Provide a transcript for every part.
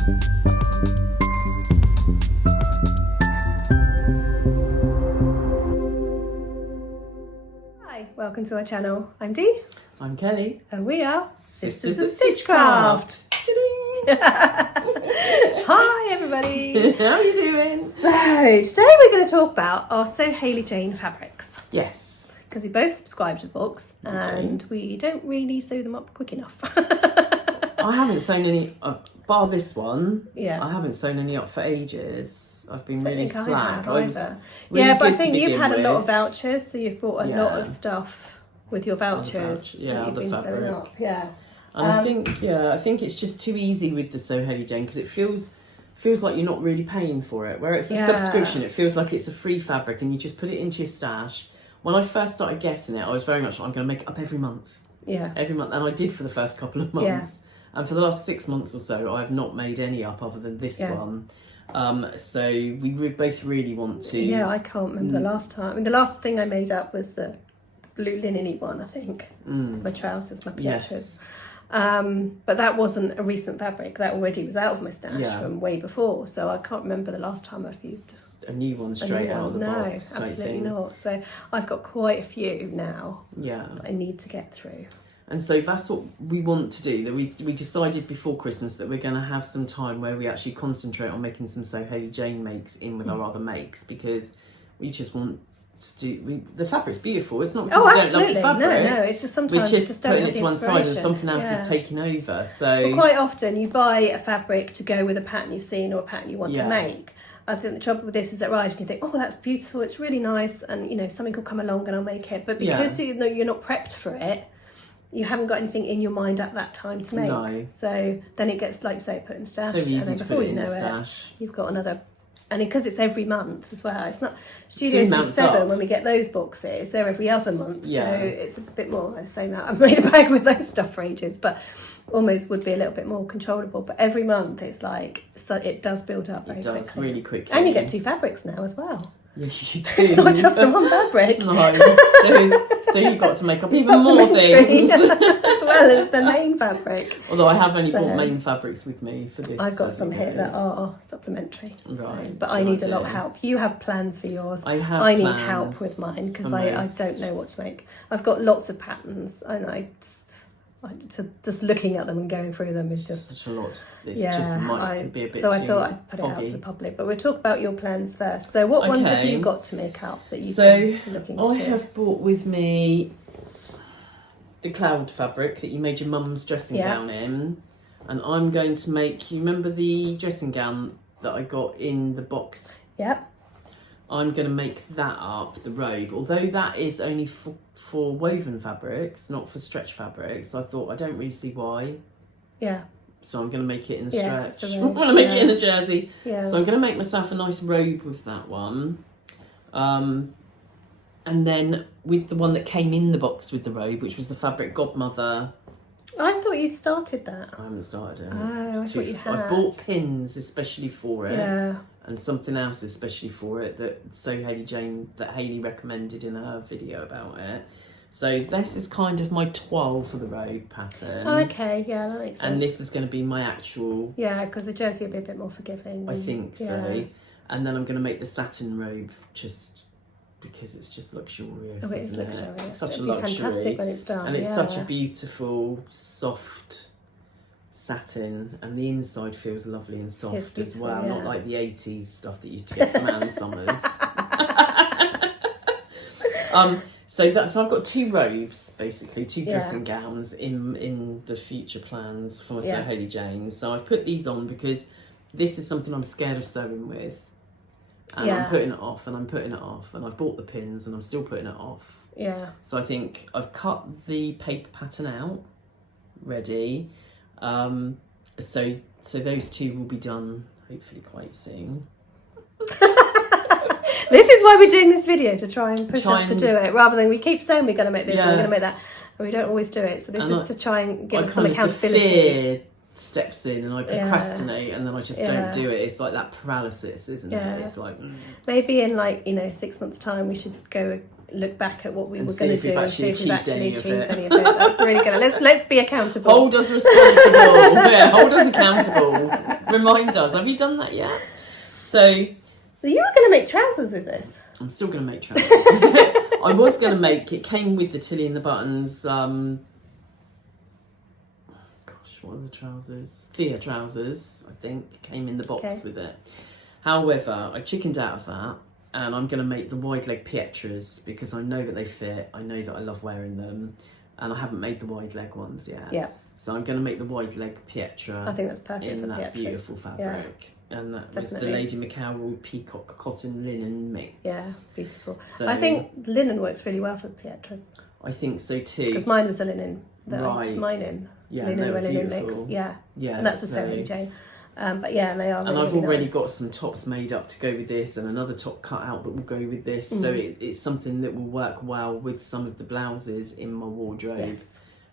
Hi, welcome to our channel. I'm Dee. I'm Kelly. And we are Sisters of Stitchcraft. Hi everybody. How are you doing? So today we're going to talk about our So Hayley Jane fabrics. Yes. Because we both subscribe to books and we don't really sew them up quick enough. I haven't sewn any, bar this one. Yeah. I haven't sewn any up for ages. I've been really think I slack. have either. Really yeah, but I good to think you've begin had a lot of with. vouchers, so you've bought a lot of stuff with your vouchers. Yeah, that you've the been sewing fabric. up. Yeah. And I think it's just too easy with the So Hayley Jane because it feels like you're not really paying for it. Where it's a subscription, it feels like it's a free fabric and you just put it into your stash. When I first started getting it, I was very much like, I'm going to make it up every month. Yeah. Every month. And I did for the first couple of months. Yeah. And for the last 6 months or so, I have not made any up other than this one. So we both really want to... Yeah, I can't remember the last time. I mean, the last thing I made up was the blue linen-y one, I think. My trousers, my plectures. But that wasn't a recent fabric. That already was out of my stash from way before. So I can't remember the last time I've used a new one straight out of the box. No, absolutely not. So I've got quite a few now that I need to get through. And so that's what we want to do. That we decided before Christmas that we're going to have some time where we actually concentrate on making some So Hayley Jane makes in with our other makes because we just want to do. The fabric's beautiful. It's not because we don't love the fabric. No, it's just sometimes we're just don't putting have it the to one side and inspiration. something else is taking over. So quite often you buy a fabric to go with a pattern you've seen or a pattern you want to make. I think the trouble with this is that you can think, oh, that's beautiful, it's really nice, and something will come along and I'll make it. But because you're not prepped for it, you haven't got anything in your mind at that time to make. No. So then it gets, like you say, put in stash. So easy and then to before put it you in know the it, stash. you've got another. And because it's every month as well, it's not Studio Soon mounts 7 up. when we get those boxes, they're every other month. Yeah. So it's a bit more the same out. I've made a bag with those stuff for ages, but almost would be a little bit more controllable. But every month it's like, so it does build up very quickly. It does really quickly. And you get 2 fabrics now as well. Yeah, you do. It's not just the one fabric. No. So you've got to make up even more things. As well as the main fabric. Although I have only bought main fabrics with me for this. I've got some here that are supplementary. Right. But I need a lot of help. You have plans for yours. I need help with mine because I don't know what to make. I've got lots of patterns and just looking at them and going through them is just such a lot. It's just might be a bit. So I thought I'd put it out to the public. But we'll talk about your plans first. So what ones have you got to make up that you've been looking to do? I have bought with me the cloud fabric that you made your mum's dressing gown in, and I'm going to make. You remember the dressing gown that I got in the box? Yep. I'm going to make that up, the robe, although that is only for woven fabrics, not for stretch fabrics. I thought I don't really see why. Yeah. So I'm going to make it in a stretch. I'm going to make it in a jersey. Yeah. So I'm going to make myself a nice robe with that one. And then with the one that came in the box with the robe, which was the Fabric Godmother. I thought you'd started that. I haven't started it. Oh, I thought you had. I've bought pins especially for it. Yeah. And something else especially for it that Hayley recommended in her video about it. So this is kind of my toile for the robe pattern. Okay, yeah, that makes sense. And this is going to be my actual... Yeah, because the jersey will be a bit more forgiving. I think so. And then I'm going to make the satin robe just because it's just luxurious, it isn't it? Luxurious. It's such It'll a be luxury. fantastic when it's done. And it's such a beautiful, soft satin, and the inside feels lovely and soft as well, not like the 80s stuff that used to get from Ann Summers. So I've got 2 robes, basically 2 dressing gowns in the future plans for my So Hayley Jane. So I've put these on because this is something I'm scared of sewing with, and I'm putting it off and I'm putting it off, and I've bought the pins and I'm still putting it off. Yeah. So I think I've cut the paper pattern out, ready. So those 2 will be done hopefully quite soon. This is why we're doing this video, to try and push us to do it, rather than we keep saying we're going to make this and we're going to make that, and we don't always do it. So this is to try and give us some accountability. The fear steps in and I procrastinate and then I just don't do it. It's like that paralysis, isn't it? It's like maybe in 6 months' time we should go look back at what we were going to do and see if we've actually achieved any of it. That's really good. Let's be accountable. Hold us responsible. Hold us accountable. Remind us. Have you done that yet? So you were going to make trousers with this. I'm still going to make trousers. I was going to make, it came with the Tilly and the Buttons, what are the trousers? Thea trousers, I think, came in the box with it. However, I chickened out of that, and I'm going to make the wide leg Pietras because I know that they fit. I know that I love wearing them, and I haven't made the wide leg ones yet. Yeah. So I'm going to make the wide leg Pietra. I think that's perfect in for that Pietras. beautiful fabric. Yeah. And that was the Lady McElroy Peacock Cotton Linen Mix. Yeah, beautiful. So, I think linen works really well for Pietras. I think so too. Because mine was a linen that I did Right. mine in. Yeah, linen or linen mix. beautiful. Yeah. Yeah, And that's the Hayley Jane. But yeah, they are really, and I've really already nice. got some tops made up to go with this, and another top cut out that will go with this. So it's something that will work well with some of the blouses in my wardrobe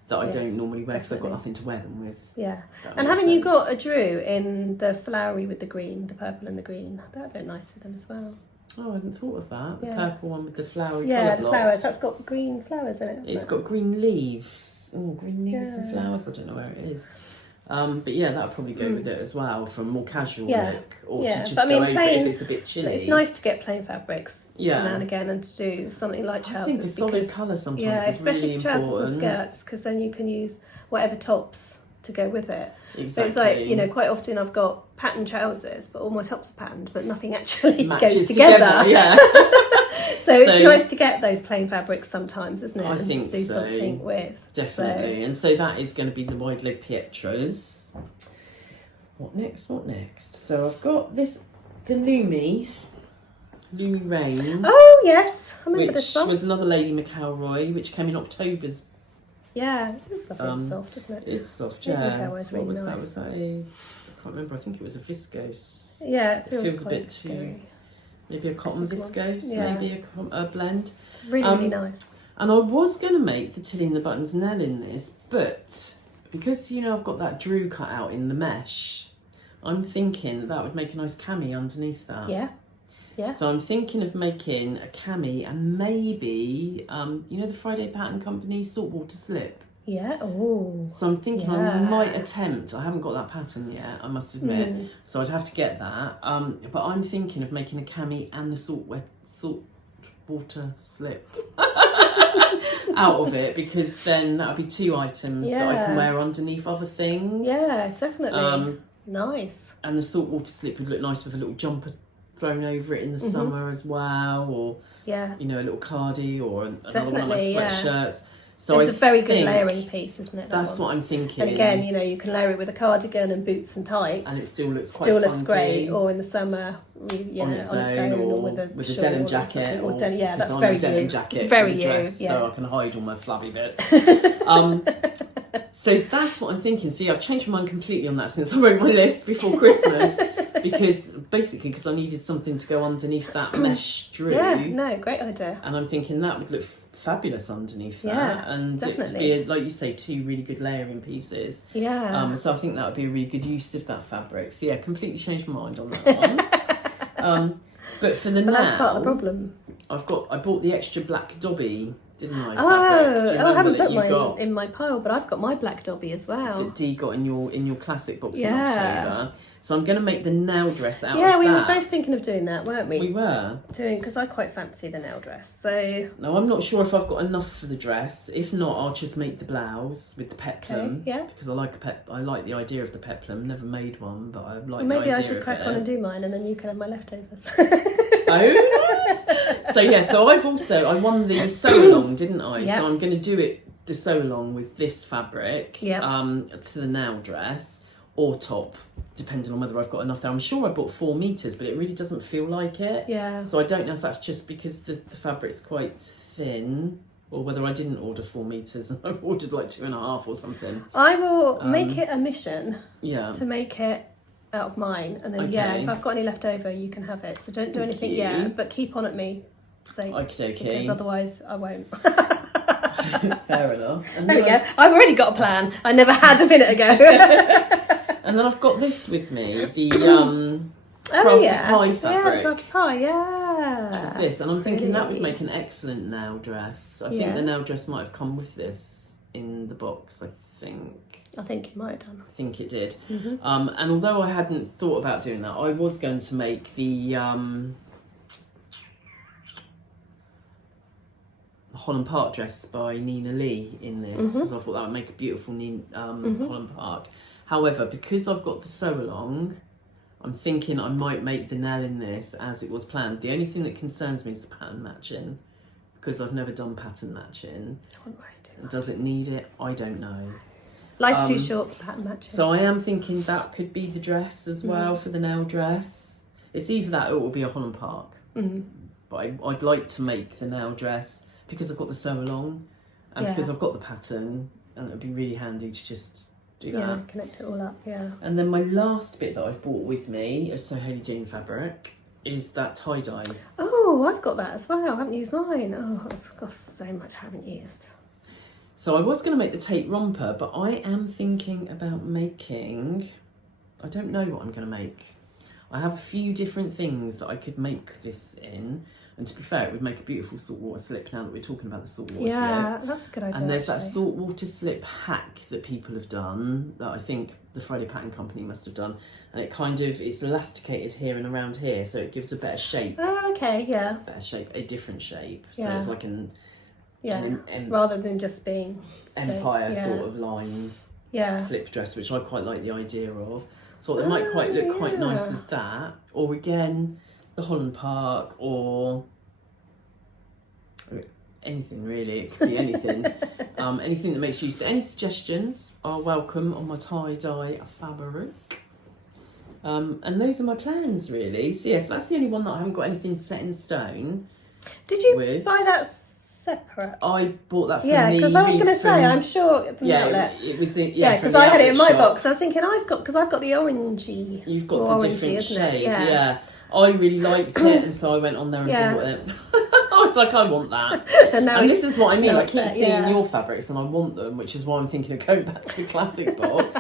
that I don't normally wear because I've got nothing to wear them with. Yeah. And haven't you got a Drew in the flowery with the green, the purple and the green? That would look nice with them as well. Oh, I hadn't thought of that. The Yeah. purple one with the flowery Yeah, colour the block. flowers. That's got green flowers in it. It's got green leaves. Oh, green leaves and flowers. I don't know where it is. But yeah, that would probably go with it as well for a more casual look, or to just go over it if it's a bit chilly. It's nice to get plain fabrics now and again, and to do something like trousers. I think a solid colour sometimes is especially really for trousers important. and skirts, because then you can use whatever tops to go with it. Exactly. So it's like, quite often I've got patterned trousers, but all my tops are patterned, but nothing actually Matches goes together. Yeah. So it's nice to get those plain fabrics sometimes, isn't it? I and think just do so. something with. Definitely. And so that is going to be the wide leg Pietras. What next? So I've got this, the Lumi Rain. Oh yes, I remember this Which one. was another Lady McElroy, which came in October's. Yeah, it is lovely soft, isn't it? It is soft, Lady yeah. McElroy's really Was nice. that I can't remember. I think it was a viscose. Yeah, it feels a quite bit scary. too. Maybe a cotton viscose, Yeah. maybe a blend. It's really nice. And I was going to make the Tilly and the Buttons Nell in this, but because I've got that Drew cut out in the mesh, I'm thinking that would make a nice cami underneath that. Yeah. Yeah. So I'm thinking of making a cami and maybe, the Friday Pattern Company saltwater slip. Yeah. Oh. So I'm thinking I might attempt. I haven't got that pattern yet, I must admit. So I'd have to get that. But I'm thinking of making a cami and the saltwater slip out of it, because then that would be two items that I can wear underneath other things. Yeah, definitely. Nice. And the saltwater slip would look nice with a little jumper thrown over it in the summer as well, or a little cardi or another one of my sweatshirts. So it's a very good layering piece, isn't it? That's what I'm thinking. And again, you can layer it with a cardigan and boots and tights, and it still looks quite looks great. Or in the summer, on its own, or with a denim jacket. Or that's I'm very a denim you. jacket It's very with a you. dress, Yeah. so I can hide all my flabby bits. So that's what I'm thinking. See, I've changed my mind completely on that since I wrote my list before Christmas, because I needed something to go underneath that mesh Drew. Yeah, no, great idea. And I'm thinking that would look fabulous underneath that. Yeah, and definitely. it would be, like you say, two really good layering pieces. Yeah. So I think that would be a really good use of that fabric. So yeah, completely changed my mind on that one. But for that's part of the problem. I bought the extra black Dobby, didn't I? I haven't put mine in my pile, but I've got my black Dobby as well. That Dee got in your classic box in October. So I'm going to make the nail dress out of that. Yeah, we were both thinking of doing that, weren't we? We were. Because I quite fancy the nail dress. So no, I'm not sure if I've got enough for the dress. If not, I'll just make the blouse with the peplum. Okay, yeah. Because I like the idea of the peplum. Never made one, but I like the idea of it. Maybe I should crack on and do mine, and then you can have my leftovers. Oh, nice. So I won the sew along, didn't I? Yep. So I'm going to do the sew along with this fabric Yep. To the nail dress or top, depending on whether I've got enough there. I'm sure I bought 4 meters, but it really doesn't feel like it. Yeah. So I don't know if that's just because the fabric's quite thin, or whether I didn't order 4 meters and I've ordered like 2.5 or something. I will make it a mission Yeah. to make it out of mine, and then if I've got any left over, you can have it. So don't do anything yet, but keep on at me. Because otherwise I won't. Fair enough. And there we go. I've already got a plan. I never had a minute ago. And then I've got this with me, the crafted pie fabric. Yeah, crafted pie, yeah. Which is this, and I'm thinking that would make an excellent nail dress. I think the nail dress might have come with this in the box, I think. I think you might have done. I think it did. And although I hadn't thought about doing that, I was going to make the Holland Park dress by Nina Lee in this, because I thought that would make a beautiful Holland Park. However, because I've got the sew along, I'm thinking I might make the Nell in this as it was planned. The only thing that concerns me is the pattern matching, because I've never done pattern matching. Does it need it? I don't know. Life's too short for pattern matching. So I am thinking that could be the dress as well for the Nell dress. It's either that or it will be a Holland Park. But I'd like to make the Nell dress because I've got the sew along and because I've got the pattern, and it would be really handy to just do that. Yeah, connect it all up, And then my last bit that I've bought with me of So Hayley Jane fabric is that tie-dye. Oh, I've got that as well. I haven't used mine. Oh, I've got so much I haven't used. So I was going to make the tape romper, but I am thinking about making... I don't know what I'm going to make. I have a few different things that I could make this in. And to be fair, it would make a beautiful saltwater slip now that we're talking about the saltwater slip. Yeah, that's a good idea. And there's that saltwater slip hack that people have done that I think the Friday Pattern Company must have done. And it kind of, it's elasticated here and around here, so it gives a better shape. Oh, okay, yeah. Better shape, a different shape. So Yeah. it's like an rather than just being empire sort of line slip dress, which I quite like the idea of. So it might look quite nice as that. Or again, the Holland Park, or anything really. It could be anything. Anything that makes use. Any suggestions are welcome on my tie-dye fabric. And those are my plans really. So yes, that's the only one that I haven't got anything set in stone. Did you buy that separate? I bought that from because I was going to say, I'm sure from the outlet. It was because I had it in my box. I was thinking I've got the orangey. You've got the different shade, yeah. I really liked it, and so I went on there and bought it. I was like, I want that. and this is what I mean. I keep seeing your fabrics, and I want them, which is why I'm thinking of going back to the classic box.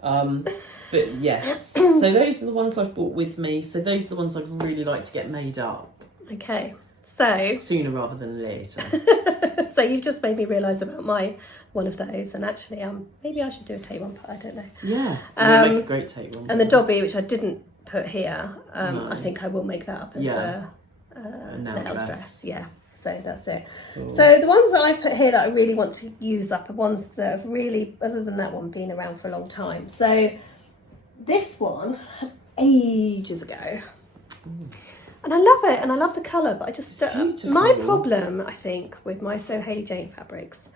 But yes, so those are the ones I've bought with me. So those are the ones I'd really like to get made up. Okay, so sooner rather than later. So you've just made me realise about one of those, and actually, maybe I should do a tape romper. I don't know. Yeah, make a great tape romper. And the dobby, which I didn't put here, I think I will make that up as a nail dress. Yeah, so that's it. Cool. So the ones that I've put here that I really want to use up are ones that have really, other than that one, been around for a long time. So this one, ages ago. And I love it, and I love the colour, but I just... my problem, I think, with my So Hayley Jane fabrics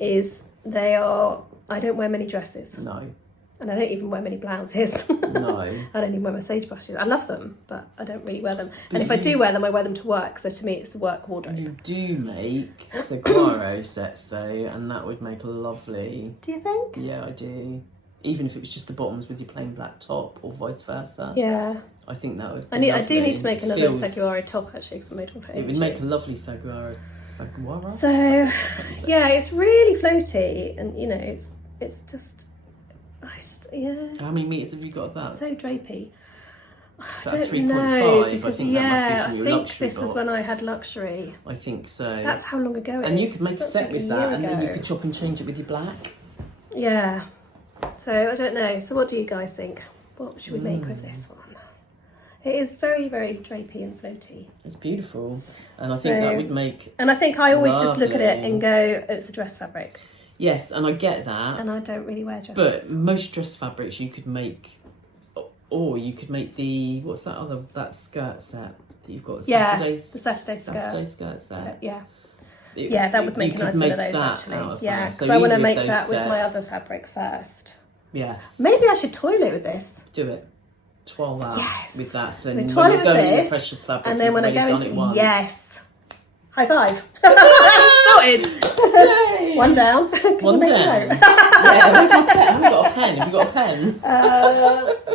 is I don't wear many dresses. No. And I don't even wear many blouses. No. I don't even wear my sagebrushes. I love them, but I don't really wear them. But if I do wear them, I wear them to work. So to me, it's the work wardrobe. You do make saguaro sets, though, and that would make a lovely... Do you think? Yeah, I do. Even if it was just the bottoms with your plain black top, or vice versa. Yeah. I think that would be I do need to make another saguaro top, actually, because I made one for ages. It would make a lovely saguaro. So, yeah, it's really floaty, and, you know, it's just... How many metres have you got of that? So drapey. I don't know. Because, I think that must be from your luxury this was when I had luxury. I think so. That's how long ago it is. And you could make a set with that, and then you could chop and change it with your black. Yeah. So, I don't know. So what do you guys think? What should we make with this one? It is very, very drapey and floaty. It's beautiful. And I think that would make... And I think I always just look at it and go, it's a dress fabric. Yes, and I get that. And I don't really wear dresses. But most dress fabrics you could make, or you could make that skirt set that you've got. The Saturday skirt set. Yeah, that would make a nice one of those actually. Yeah, because I want to make that with my other fabric first. Yes. Maybe I should toil it with this. Do it. Twirl that with that. So then we when toil you it go with in this, the precious fabric, and then when I go into high five. Sorted. Yay. One down. One down. Yeah, where's my pen? I haven't got a pen. Have you got a pen?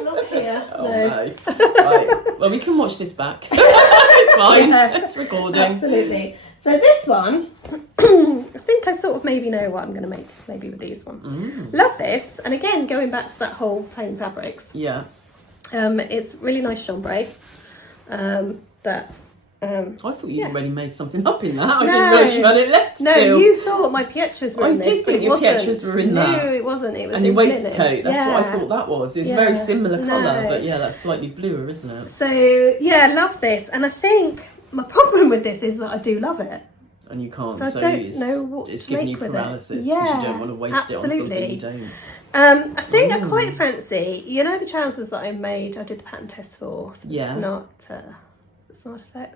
Not here. Oh no. Right. Well, we can watch this back. It's fine. Yeah. It's recording. Absolutely. So this one, I think I sort of maybe know what I'm going to make maybe with these one. Love this. And again, going back to that whole plain fabrics. Yeah. It's really nice chambray that I thought you'd already made something up in that. I didn't know you had it left still. No, you thought my Pietras were in this, I did think your Pietras were in that. No, it wasn't. It was and in your waistcoat, that's what I thought that was. It was very similar colour, No. but yeah, that's slightly bluer, isn't it? So, yeah, I love this. And I think my problem with this is that I do love it. And you can't, so I don't know what it's to giving make you with paralysis it. because you don't want to waste it on something you don't. I think I quite fancy, you know, the trousers that I made, I did the pattern test for the Smart Set,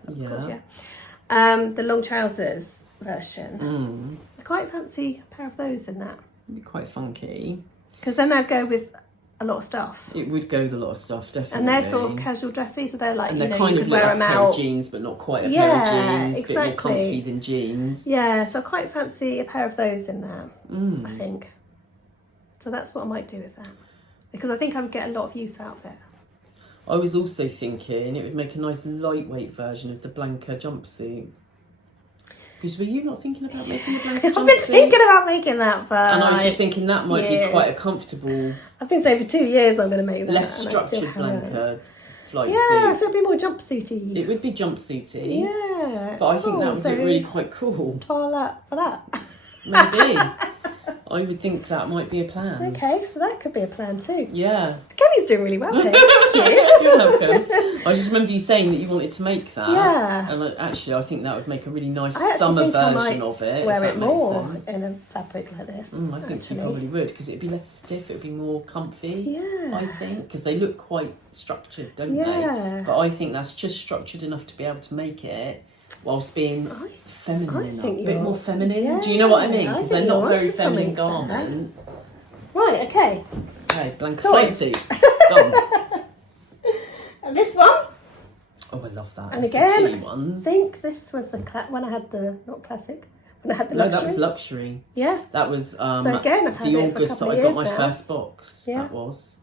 the long trousers version. I quite fancy a pair of those in that. It'd be quite funky. Because then they'd go with a lot of stuff. It would go with a lot of stuff, definitely. And they're sort of casual dressy, so they're like, and you they're know, kind you of could wear like them a pair out. of jeans, but not quite a pair of jeans. Exactly. A bit more comfy than jeans. Yeah, so I quite fancy a pair of those in there, I think. So that's what I might do with that. Because I think I would get a lot of use out of it. I was also thinking it would make a nice lightweight version of the Blanca jumpsuit. Because were you not thinking about making a Blanca jumpsuit? I've been thinking about making that for and I was just thinking that might be quite a comfortable... I've been saying for 2 years I'm going to make that. Less structured Blanca flight suit. Yeah, so it'd be more jumpsuity. It would be jumpsuity. Yeah. But I think that would be really quite cool. Twirl that for that. Maybe. I would think that might be a plan. Okay, so that could be a plan too. Yeah. Kelly's doing really well here. Thank you. You're welcome. I just remember you saying that you wanted to make that. Yeah. And actually, I think that would make a really nice I summer think I version might of it. wear if it that more makes sense. in a fabric like this. I think you probably would, because it'd be less stiff, it'd be more comfy. Yeah. I think, because they look quite structured, don't Yeah. they? But I think that's just structured enough to be able to make it whilst being feminine enough, a bit more feminine. Yeah, Do you know what I mean? I Because think they're not you're very onto feminine something there. garment. Right, okay. Okay, Blanca Sorry. flight suit. Done. And this one. Oh, I love that. And It's again, the tea one. I think this was the when I had the not classic, when I had the No, luxury. that was luxury. Yeah. That was So again, I've had the it for a August that couple I of got years my now. first box. Yeah. That was.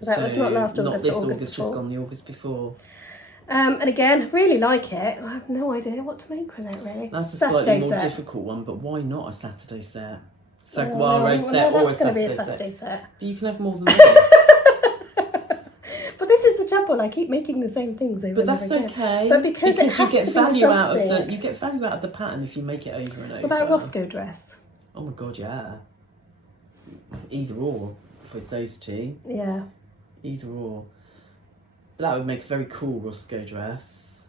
So that was not last August, Not this but August August, before. just gone the August before. And again, really like it. I have no idea what to make with it really. That's a Saturday slightly more set. difficult one, but why not a Saturday set? Oh, Saguaro set or a that's going to be a Saturday Saturday set. set. But you can have more than one. But this is the trouble. I keep making the same things over But and that's over again. okay. But because it has you get to be value out of something. the you get value out of the pattern if you make it over and over. What about a Roscoe dress? Oh my god, yeah. Either or with those two. Yeah. Either or. That would make a very cool Roscoe dress.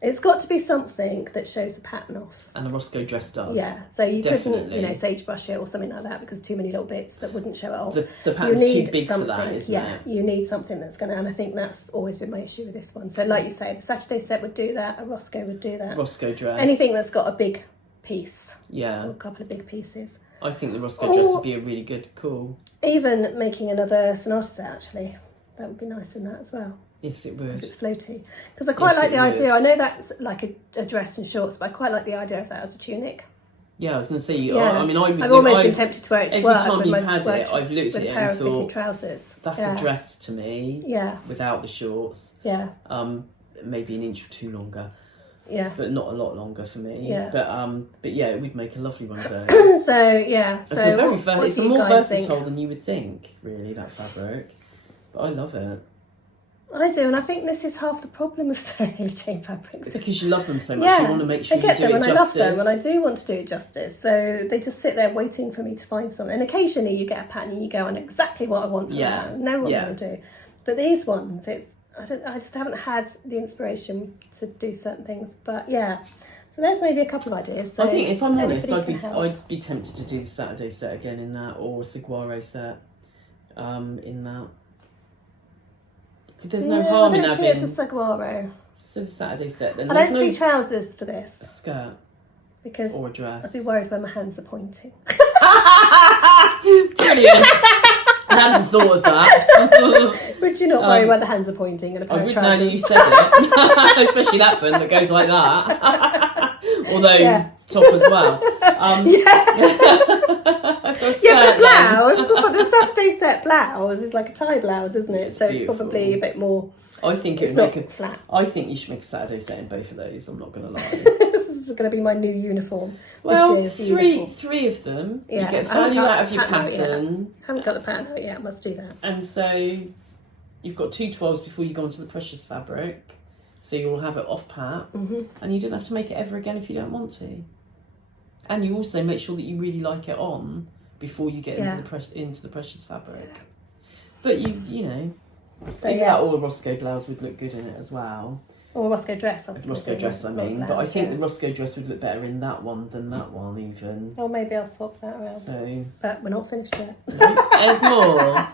It's got to be something that shows the pattern off. And a Roscoe dress does. Yeah, so you couldn't, Definitely. sagebrush it or something like that because too many little bits that wouldn't show it off. The pattern's too big for that, isn't yeah, it? you need something that's going to, and I think that's always been my issue with this one. So like you say, the Saturday set would do that, a Roscoe would do that. Roscoe dress. Anything that's got a big piece. Yeah. Or a couple of big pieces. I think the Roscoe dress would be a really good, cool. Even making another sonata set, actually. That would be nice in that as well. Yes, it would. Because it's floaty. Because I quite like the idea. I know that's like a dress and shorts, but I quite like the idea of that as a tunic. Yeah, I was going to say, Yeah. I mean, I've almost been tempted to wear it to every work. time with you've my had work it, I've looked with at a it pair and of fitted thought, trousers. that's a dress to me. Yeah. Without the shorts. Yeah. Maybe an inch or two longer. Yeah. But not a lot longer for me. Yeah. But yeah, it would make a lovely one of those. So yeah. It's a very what it's do you more guys versatile think? than you would think, really, that fabric. But I love it. I do, and I think this is half the problem with Hayley Jane fabrics. It's because you love them so much, you want to make sure I get you do them it and justice. I love them and I do want to do it justice. So they just sit there waiting for me to find something. And occasionally you get a pattern and you go on exactly what I want for that. I know what I want to do. But these ones, I just haven't had the inspiration to do certain things. But yeah, so there's maybe a couple of ideas. So I think if I'm honest, anybody I'd be tempted to do the Saturday set again in that, or a Saguaro set in that. There's no harm in having. I don't see it as a saguaro. So the Saturday set. Then I don't see trousers for this. A skirt because or a dress. I'd be worried when my hands are pointing. Brilliant. I hadn't thought of that. Would you not worry when the hands are pointing in a pair of would trousers? now that you said it. Especially that bun that goes like that. Although top as well. So the blouse, but the Saturday set blouse is like a tie blouse, isn't it? So it's probably a bit more. I think it's not flat. I think you should make a Saturday set in both of those. I'm not going to lie. This is going to be my new uniform. Well, this year's three of them. Yeah, you get value out of your pattern. Haven't got the pattern out yet. I must do that. And so you've got 2 12s before you go onto the precious fabric. So you'll have it off pat, and you don't have to make it ever again if you don't want to. And you also make sure that you really like it on before you get into the precious fabric. But you know, if that or a Roscoe blouse would look good in it as well. Or a Roscoe dress. Roscoe dress, I mean. Blouse, but I think the Roscoe dress would look better in that one than that one, even. Or maybe I'll swap that around. So, but we're not finished yet. There's more.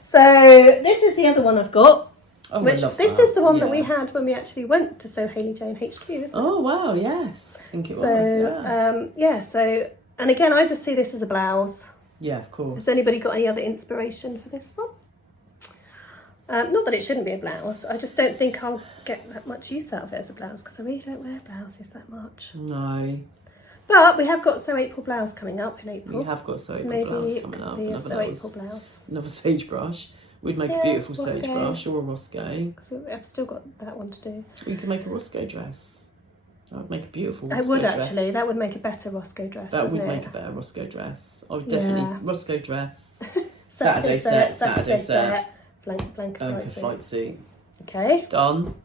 So this is the other one I've got. Oh, which this is the one that we had when we actually went to Sew Hayley Jane HQ, isn't it? Oh wow, yes. I think it was. So and again I just see this as a blouse. Yeah, of course. Has anybody got any other inspiration for this one? Not that it shouldn't be a blouse. I just don't think I'll get that much use out of it as a blouse because I really don't wear blouses that much. No. But we have got Sew April blouse coming up in April. We have got Sew April blouse coming up. Maybe a Sew April blouse. Another sagebrush. We'd make a beautiful sagebrush or a Roscoe. Because I've still got that one to do. We could make a Roscoe dress. That would make a beautiful Roscoe dress. I would actually. That would make a better Roscoe dress. That would make a better Roscoe dress. I would definitely Roscoe dress. Saturday set. Blanket flight suit. Okay. Done.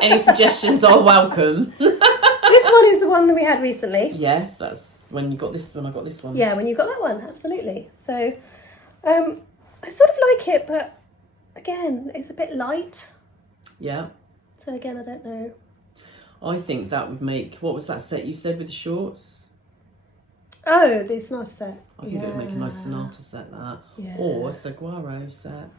Any suggestions are welcome. This one is the one that we had recently. Yes, that's when you got this one. I got this one. Yeah, when you got that one, absolutely. So, I sort of like it, but again, it's a bit light. Yeah. So again, I don't know. I think that would make, what was that set you said with the shorts? Oh, the Sonata set. I think it would make a nice Sonata set, that. Yeah. Or a Saguaro set.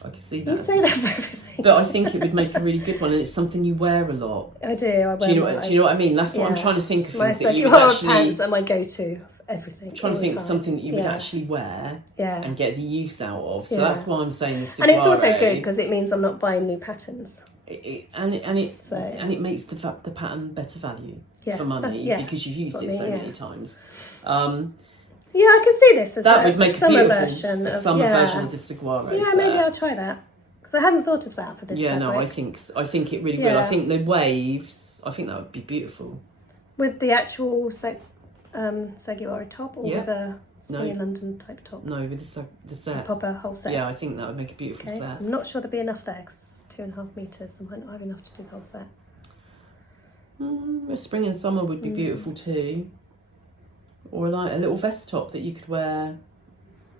I can see that. You say that for everything. But I think it would make a really good one, and it's something you wear a lot. I do. I wear do you know what I mean? That's what I'm trying to think of. My things that you would actually. pants are my go-to. Everything. I'm trying to think of something that you would actually wear and get the use out of. So that's why I'm saying this. And it's also good because it means I'm not buying new patterns. And it makes the pattern better value for money because you've used it so many times. Yeah, I can see this as that would make summer a version of the Saguaro. Yeah, maybe I'll try that because I hadn't thought of that for this. Yeah, fabric. no, I think it really will. I think the waves. I think that would be beautiful with the actual Saguaro top or with a Spring in London type top. No, with the set. Proper whole set. Yeah, I think that would make a beautiful set. I'm not sure there'd be enough there because it's 2.5 meters. I might not have enough to do the whole set. Spring and summer would be beautiful too. Or like a little vest top that you could wear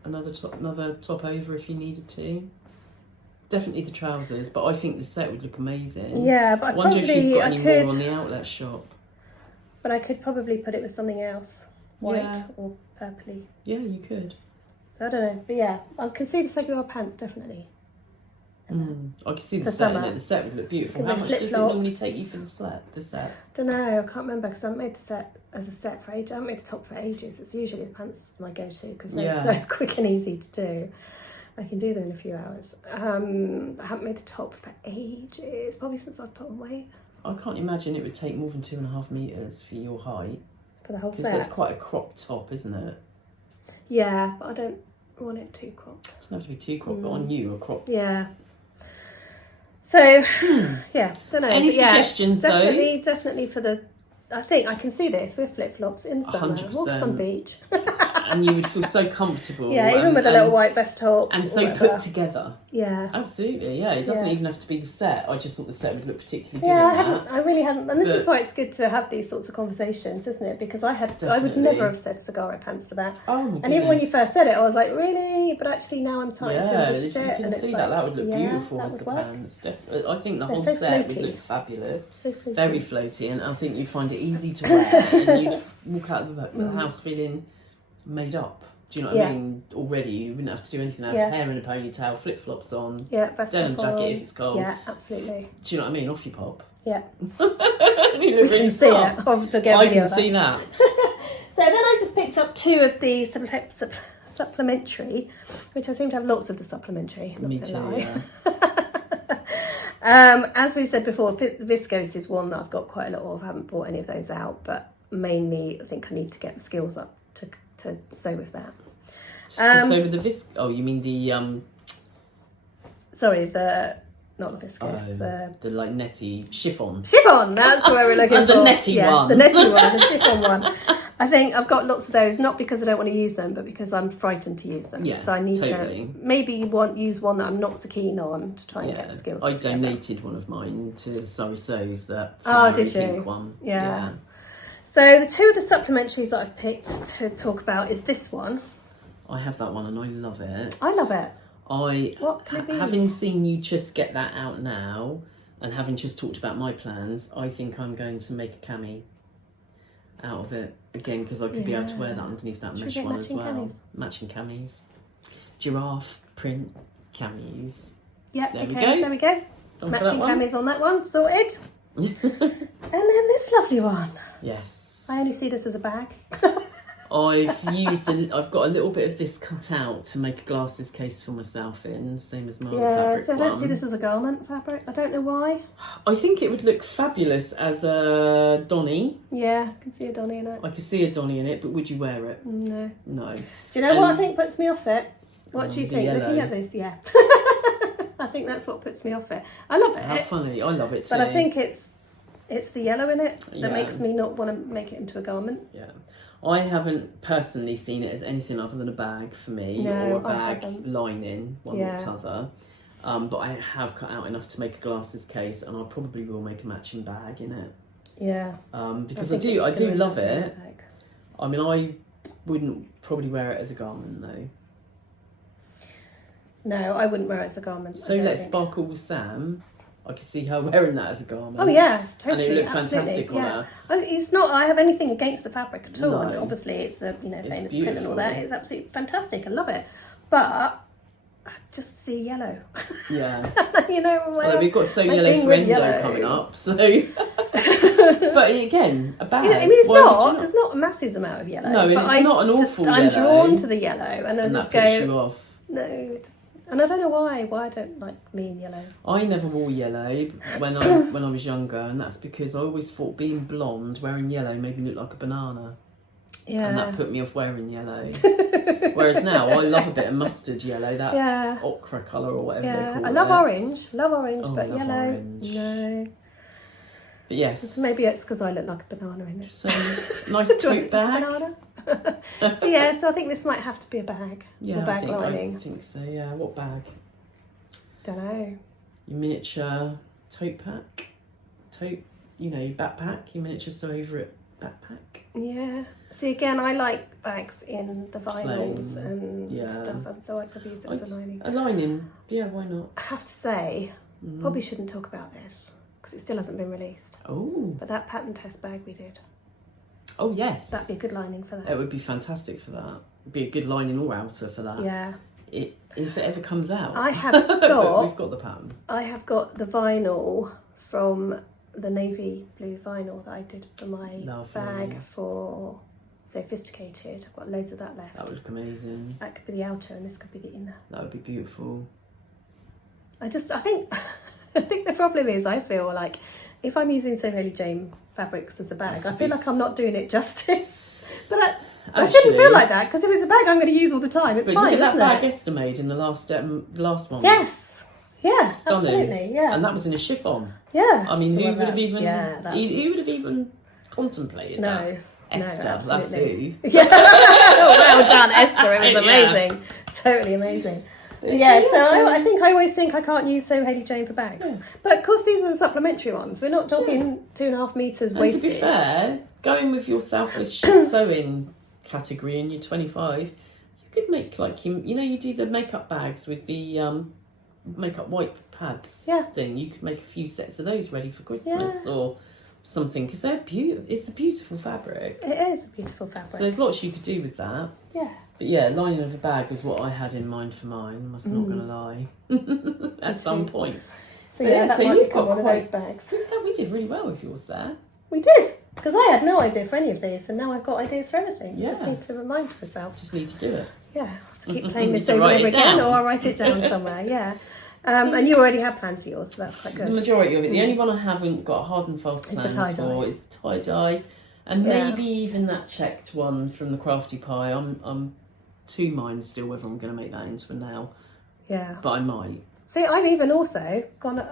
another top over if you needed to. Definitely the trousers, but I think the set would look amazing. Yeah, but I wonder if she's got any more on the outlet shop. But I could probably put it with something else, white or purpley. Yeah, you could. So I don't know, but yeah, I can see the Saguaro pants definitely. I can see the set in it. The set would look beautiful. How much does it normally take you for the set? Don't know. I can't remember because I haven't made the set as a set for ages. I haven't made the top for ages. It's usually the pants my go-to because they're so quick and easy to do. I can do them in a few hours. I haven't made the top for ages, probably since I've put on weight. I can't imagine it would take more than 2.5 meters for your height. For the whole set. Because that's quite a cropped top, isn't it? Yeah, but I don't want it too cropped. It doesn't have to be too cropped, but on you, a cropped. Yeah. So, yeah, don't know. Any suggestions, Definitely for the... I think I can see this with flip-flops in summer. 100%. Walk on the beach. And you would feel so comfortable. Yeah, even with a little white vest top. And so put together. Yeah. Absolutely, yeah. It doesn't even have to be the set. I just thought the set would look particularly good. Yeah, I really hadn't. And this is why it's good to have these sorts of conversations, isn't it? Because I would never have said Saguaro pants for that. Oh my goodness. And even when you first said it, I was like, really? But actually now I'm starting to appreciate it. Yeah, you can see that would look beautiful as the pants. I think the whole set would look fabulous. So floaty. Very floaty, and I think you'd find it easy to wear. And you'd walk out of the house feeling made up. Do you know what I mean? Already, you wouldn't have to do anything else. Hair in a ponytail, flip-flops on. Yeah, denim jacket if it's cold. Yeah, absolutely. Do you know what I mean? Off you pop. Yeah. You look really see it. I can see that. So then I just picked up 2 of the supplementary, which I seem to have lots of the supplementary. Me too, yeah. As we've said before, viscose is one that I've got quite a lot of. I haven't bought any of those out, but mainly I think I need to get my skills up to sew with that. So with the you mean the sorry, the not the viscose, the like netty chiffon. Chiffon, that's what we're looking for. The netty one. The netty one, the chiffon one. I think I've got lots of those, not because I don't want to use them, but because I'm frightened to use them. Yeah, so I need totally. to maybe use one that I'm not so keen on to try and get the skills. I donated one of mine to Sorry So's, that did you? pink one. Yeah. So the two of the supplementaries that I've picked to talk about is this one. I have that one and I love it. I love it. What can it be? Having seen you just get that out now, and having just talked about my plans, I think I'm going to make a cami out of it again, because I could be able to wear that underneath that mesh one as well. Camis? Matching camis, giraffe print camis. Yep. There okay. we go. There we go. Done Matching camis on that one. Sorted. And then this lovely one. Yes. I only see this as a bag. I've got a little bit of this cut out to make a glasses case for myself in, same as my fabric so I don't one. see this as a garment fabric. I don't know why. I think it would look fabulous as a Donny. Yeah, I can see a Donny in it. I could see a Donny in it, but would you wear it? No. No. Do you know what I think puts me off it? What do you think? Yellow. Looking at this, yeah. I think that's what puts me off it. I love it. How funny. I love it too. But I think it's the yellow in it that Yeah. makes me not want to make it into a garment. Yeah. I haven't personally seen it as anything other than a bag for me, No, or a I bag haven't. lining, one Yeah. or t'other. But I have cut out enough to make a glasses case, and I probably will make a matching bag in it. Yeah. Because I think do it's gonna love be a it. bag. I mean, I wouldn't probably wear it as a garment though. No, I wouldn't wear it as a garment. So let's sparkle with Sam. I could see her wearing that as a garment. Oh yes, totally. And it would look absolutely, fantastic on yeah. her. It's not. I have anything against the fabric at all. No. And obviously, it's a famous print and all beautiful. that. It's absolutely fantastic. I love it. But I just see yellow. Yeah. Well, we've got So my Yellow thing with Friendo yellow. coming up, so. But again, a bag. I mean, it's Why would not. you There's not a massive amount of yellow. No, and but it's not an just, awful I'm yellow. drawn to the yellow, and I And just that puts you go. off. No, and I don't know why. Why I don't like me in yellow. I never wore yellow when I was younger, and that's because I always thought being blonde, wearing yellow made me look like a banana. Yeah. And that put me off wearing yellow. Whereas now I love a bit of mustard yellow, that ochre colour or whatever they call it. I love orange. Love orange, Oh, but love yellow. orange. No. But yes. Maybe it's because I look like a banana in it. So nice tote bag. Banana. So I think this might have to be a bag. Yeah, or bag I lining. think so, yeah. What bag? Don't know. Your miniature tote pack? Your backpack? Your miniature sew over it backpack? Yeah. See, again, I like bags in the vinyls Plain. and Yeah. stuff, and so I'd probably use it as a lining. A lining, yeah, why not? I have to say, probably shouldn't talk about this because it still hasn't been released. Oh. But that pattern test bag we did, Oh, yes. that'd be a good lining for that. It would be fantastic for that. It'd be a good lining or outer for that. Yeah. If it ever comes out. I have But got. we've got the pattern. I have got the vinyl from the navy blue vinyl that I did for my Lovely. bag for Sophisticated. I've got loads of that left. That would look amazing. That could be the outer and this could be the inner. That would be beautiful. I think I think the problem is I feel like if I'm using So Hayley Jane fabrics as a bag, I feel like I'm not doing it justice. But I shouldn't feel like that because if it's a bag I'm going to use all the time, it's fine, look at isn't that bag it? Esther made in the last one. Yes, Stunning. absolutely, yeah. And that was in a chiffon. Yeah. I mean, who Well, would have that- even yeah, who would have even contemplated that? No. Esther, no, that's absolutely. who. Yeah. Well done, Esther. It was Yeah. amazing. Totally amazing. I think I always think I can't use So Hayley Jane for bags. Yeah. But of course, these are the supplementary ones. We're not talking 2.5 metres And wasted. to be fair, going with your selfish sewing category and you're 25, you could make like you do the makeup bags with the makeup wipe pads thing. You could make a few sets of those ready for Christmas or something because they're beautiful. It's a beautiful fabric. It is a beautiful fabric. So there's lots you could do with that. Yeah. But yeah, lining of a bag was what I had in mind for mine. I'm not going to lie. At some point. So that so might you've become got one of those bags. We did really well with yours there. We did, because I had no idea for any of these, and now I've got ideas for everything. Yeah. Just need to remind myself. Just need to do it. Yeah, to keep playing this To over write and over it again, down. or I'll write it down somewhere. Yeah. And you already have plans for yours, so that's quite The good. majority of it. The only one I haven't got hard and fast Is the plans tie-dye. for is the tie-dye. And Yeah. maybe even that checked one from the Crafty Pie. I'm two minds still whether I'm going to make that into a nail. Yeah. But I might. See, I've even also gone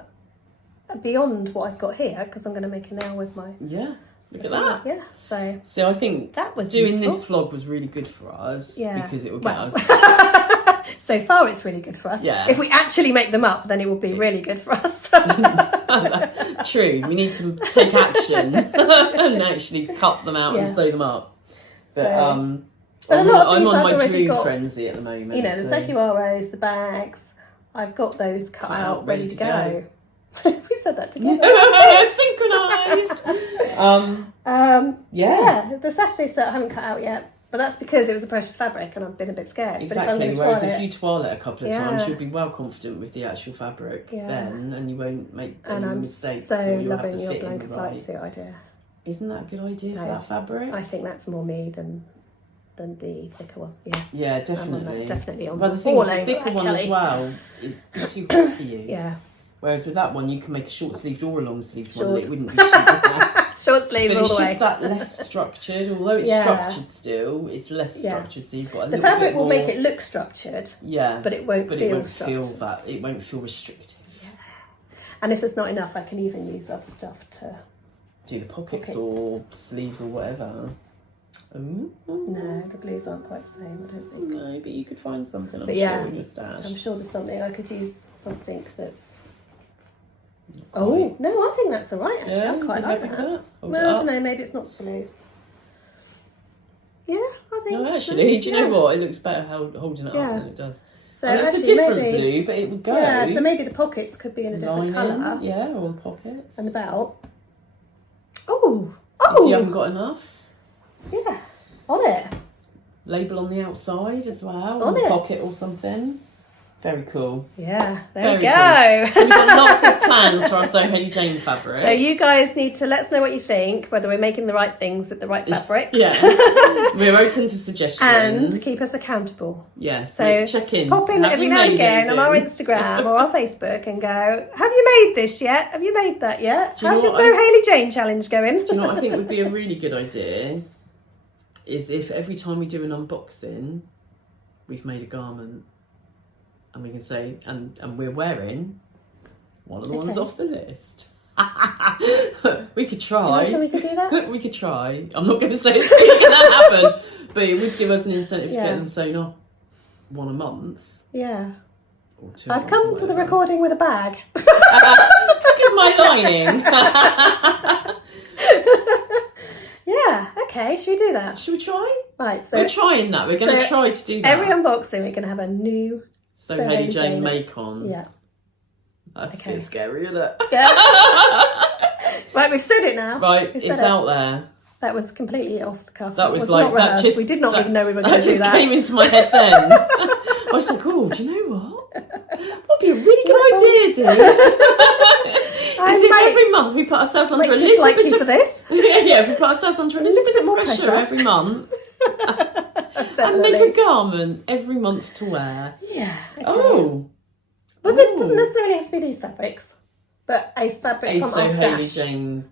beyond what I've got here because I'm going to make a nail with my... Yeah, look at that. Yeah, so... So I think that was doing useful. this vlog was really good for us because it will get us... So far it's really good for us. Yeah. If we actually make them up, then it will be really good for us. True, we need to take action and actually cut them out and sew them up. But, but a lot of I'm these on I've my already dream got, frenzy at the moment. You know, the Sekiwaros, the bags, I've got those cut out, ready to go. We said that together. Synchronised. Yeah, the Saturday set I haven't cut out yet. But that's because it was a precious fabric and I've been a bit scared. Exactly, but whereas if you twirl it a couple of times, you'll be well confident with the actual fabric then, and you won't make any mistakes. And I'm so loving your blanket flight suit idea. Isn't that a good idea for that fabric? I think that's more me than the thicker one. Yeah, definitely. Definitely on But the thing is, the thicker one as well, it'd be too hot for you. Yeah. Whereas with that one, you can make a short sleeved or a long sleeved one, and it wouldn't be too short sleeves all the way. But it's just that less structured. Although it's structured still, it's less structured. So you've got a the little fabric bit will more... make it look structured. Yeah, but it won't feel structured. It won't feel restrictive. Yeah. And if there's not enough, I can even use other stuff to do the pockets or sleeves or whatever. No, the blues aren't quite the same, I don't think. No, but you could find something, I'm sure, in your stash. I'm sure there's something. I could use something that's... Oh, no, I think that's all right, actually. I quite like that. Well, I don't know, maybe it's not blue. Yeah, I think no, actually, do you know what? It looks better holding it up than it does. So it's a different blue, but it would go. Yeah, so maybe the pockets could be in a different colour. Yeah, or the pockets. And the belt. Oh! If you haven't got enough. Yeah, on it. Label on the outside as well, on the pocket or something. Very cool. Yeah, there we go. Cool. So we've got lots of plans for our So Hayley Jane fabric. So you guys need to let us know what you think, whether we're making the right things with the right fabrics. Yeah, we're open to suggestions. And keep us accountable. Yeah, so check in. Pop in every now and again on our Instagram or our Facebook and go, have you made this yet? Have you made that yet? How's your So Hayley Jane challenge going? Do you know what I think would be a really good idea? Is if every time we do an unboxing, we've made a garment. And we can say, and we're wearing one of the ones off the list. We could try. Do you reckon we could do that? We could try. I'm not going to say it's going to happen, but it would give us an incentive to get them sewn off one a month. Yeah. Or two. I've come to the recording with a bag. Look at my lining. Yeah, okay, should we do that? Should we try? Right, so we're trying that. We're going to try to do that. Every unboxing, we're going to have a new So Hayley Jane make on. Yeah. That's a bit scary, isn't it? Yeah. Right, we've said it now. Right, it's out there. That was completely off the cuff. That was like that. We did not even know we were going to do that. That just came into my head then. I was like, oh, do you know what? That'd be a really good idea, Dee. Is if every month we put ourselves under a little bit of... for this? Yeah, if we put ourselves under a little bit of pressure every month. And make a garment every month to wear. Yeah. Okay. Oh. But it doesn't necessarily have to be these fabrics. But a fabric from our stash.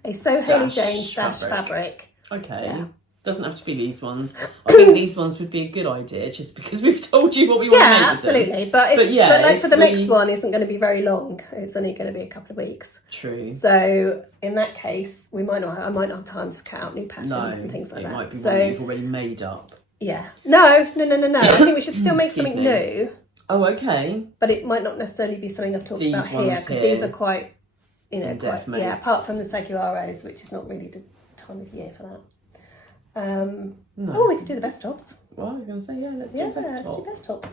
A So Hayley Jane stash fabric. Okay. Yeah. Doesn't have to be these ones. I think these ones would be a good idea just because we've told you what we want to make with them. Absolutely. But like for the next one, isn't going to be very long. It's only going to be a couple of weeks. True. So in that case, I might not have time to cut out new patterns and things like that. It might be one that you've already made up. Yeah. No. I think we should still make something new. Oh, okay. But it might not necessarily be something I've talked about here because these are quite, apart from the Sekiwaros, which is not really the time of year for that. Oh, we could do the best tops. Well, I was going to say, let's do best tops.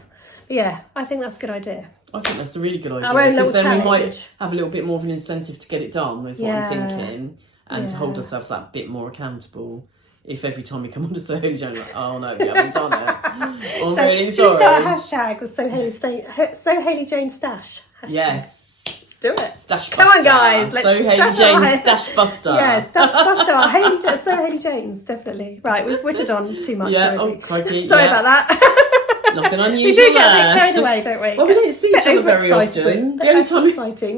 But yeah, I think that's a good idea. I think that's a really good idea. Our own because little then challenge. we might have a little bit more of an incentive to get it done, is what I'm thinking, and to hold ourselves that bit more accountable. If every time we come on to So Hayley Jane, like, oh no, we haven't done it. I'm really sorry. Should we start a hashtag with So Hayley Jane stash? Hashtag. Yes. Do it. Stash Buster. Come on, guys. Let's So Hayley Jane's Stash Buster. Yeah, Stash Buster. So Hayley Jane's, definitely. Right, we've wittered on too much already. Oh, crikey. Sorry about that. Nothing unusual We do get a bit there. carried away, don't we? Well, we don't see each other very overexcited. often. The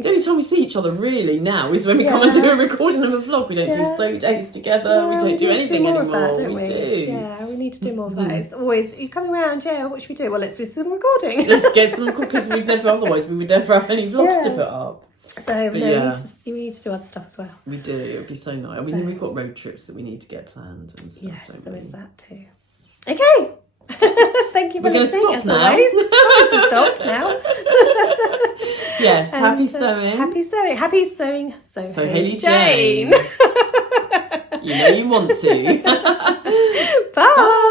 only time we see each other really now is when we come and do a recording of a vlog. We don't do soap days together. We don't do anything anymore. That, don't we do. Yeah, we need to do more of that. It's always, you're coming around, what should we do? Well, let's do some recording. Let's get some, because otherwise we would never have any vlogs to put up. So we need to do other stuff as well. We do. It would be so nice. I mean, we've got road trips that we need to get planned and stuff. Yes, there is that too. Okay. Thank you for listening. We're going to stop now. Always. Stop now. Yes. Happy sewing. Happy sewing. Happy sewing. So Hayley Jane. You know you want to. Bye.